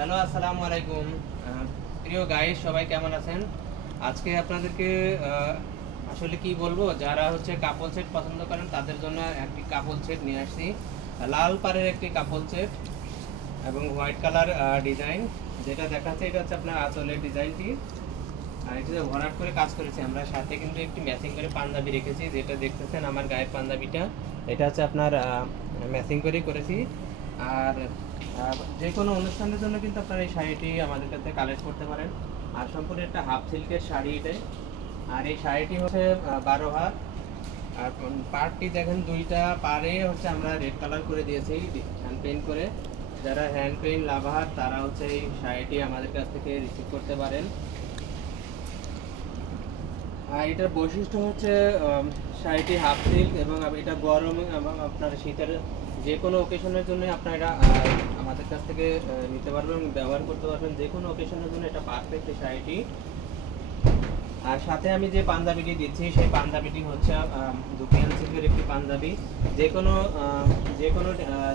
Hello, আসসালামু আলাইকুম। প্রিয় গাইস, সবাই কেমন আছেন? আজকে আপনাদেরকে আসলে কি বলবো, যারা হচ্ছে কাপল সেট পছন্দ করেন তাদের জন্য একটি কাপল সেট নিয়ে আসছি। লাল পাড়ের একটি কাপল সেট এবং হোয়াইট কালার ডিজাইন যেটা দেখাচ্ছে, এটা হচ্ছে আপনার আঁচলের ডিজাইনটি। আর এটা যে ভরাট করে কাজ করেছি আমরা, সাথে কিন্তু একটি ম্যাচিং করে পাঞ্জাবি রেখেছি। যেটা দেখতেছেন আমার গায়ের পাঞ্জাবিটা, এটা হচ্ছে আপনার ম্যাচিং করেই করেছি। আর যে কোনো অনুষ্ঠানের জন্য কিন্তু আপনারা এই শাড়িটি আমাদের কাছে কালেক্ট করতে পারেন। আর সম্পূর্ণ একটা হাফ সিল্কের শাড়ি এটাই। আর এই শাড়িটি হচ্ছে 12 হাত। আর পাড়টি দেখেন, দুইটা পাড়ে হচ্ছে আমরা রেড কালার করে দিয়েছি হ্যান্ড পেইন্ট করে। যারা হ্যান্ড পেইন্ট লাভার তারা হচ্ছে এই শাড়িটি আমাদের কাছ থেকে রিসিভ করতে পারেন। আর এটার বৈশিষ্ট্য হচ্ছে শাড়িটি হাফ সিল্ক এবং এটা গরম এবং আপনার শীতের যে কোনো অকেশনের জন্য আপনারা এটা আমাদের কাছ থেকে নিতে পারবেন এবং ব্যবহার করতে পারবেন। যে কোনো অকেশনের জন্য এটা পারফেক্ট এই শাড়িটি। আর সাথে আমি যে পাঞ্জাবিটি দিচ্ছি সেই পাঞ্জাবিটি হচ্ছে দুপিয়ান সিল্কের একটি পাঞ্জাবি। যে কোনো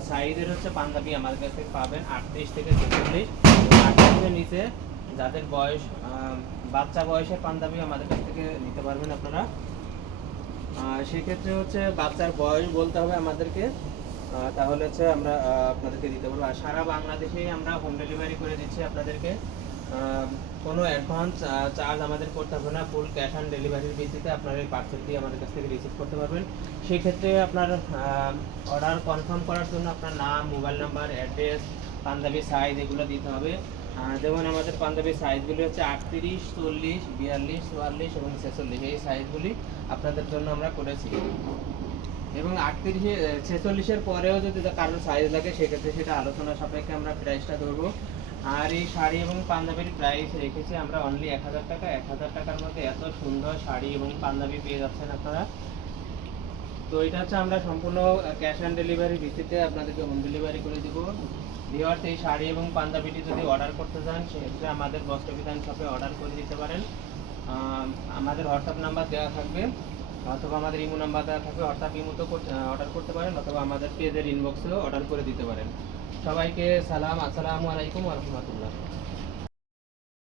সাইজের হচ্ছে পাঞ্জাবি আমাদের কাছ থেকে পাবেন, 38 থেকে 46। 38-এর নিচে যাদের বয়স বাচ্চা বয়সের পাঞ্জাবি আমাদের কাছ থেকে নিতে পারবেন আপনারা। সেক্ষেত্রে হচ্ছে বাচ্চার বয়স বলতে হবে আমাদেরকে, তাহলে হচ্ছে আমরা আপনাদেরকে দিতে পারবো। আর সারা বাংলাদেশেই আমরা হোম ডেলিভারি করে দিচ্ছি আপনাদেরকে। কোনো অ্যাডভান্স চার্জ আমাদের করতে হবে না, ফুল ক্যাশ অন ডেলিভারির ভিত্তিতে আপনারা এই পার্সেলটি আমাদের কাছ থেকে রিসিভ করতে পারবেন। সেক্ষেত্রে আপনার অর্ডার কনফার্ম করার জন্য আপনার নাম, mobile number, address, Punjabi size এগুলো দিতে হবে। যেমন আমাদের পাঞ্জাবির সাইজগুলি হচ্ছে 38, 40, 42, 44 এবং 46, এই সাইজগুলি আপনাদের জন্য আমরা করেছি। এবং 38-46-এর পরেও যদি কারোর সাইজ লাগে সেক্ষেত্রে সেটা আলোচনা সাপেক্ষে আমরা প্রাইসটা ধরবো। আর এই শাড়ি এবং পাঞ্জাবির প্রাইস রেখেছি আমরা অনলি 1000 টাকা। 1000 টাকার মধ্যে এত সুন্দর শাড়ি এবং পাঞ্জাবি পেয়ে যাচ্ছেন আপনারা। তো এটা হচ্ছে আমরা সম্পূর্ণ ক্যাশ অন ডেলিভারি ভিত্তিতে আপনাদেরকে হোম ডেলিভারি করে দিব। ভিউয়ার্স, এই শাড়ি এবং পাঞ্জাবিটি যদি অর্ডার করতে চান সেক্ষেত্রে আমাদের বস্ত্রবিধান শপে অর্ডার করে দিতে পারেন। আমাদের হোয়াটসঅ্যাপ নাম্বার দেওয়া থাকবে, অথবা আমাদের ইমো নাম্বার দেওয়া থাকবে। হোয়াটসঅ্যাপ ইমোতেও অর্ডার করতে পারেন, অথবা আমাদের পেজের ইনবক্সেও অর্ডার করে দিতে পারেন। সবাইকে সালাম, আসসালামু আলাইকুম ওয়া রাহমাতুল্লাহ।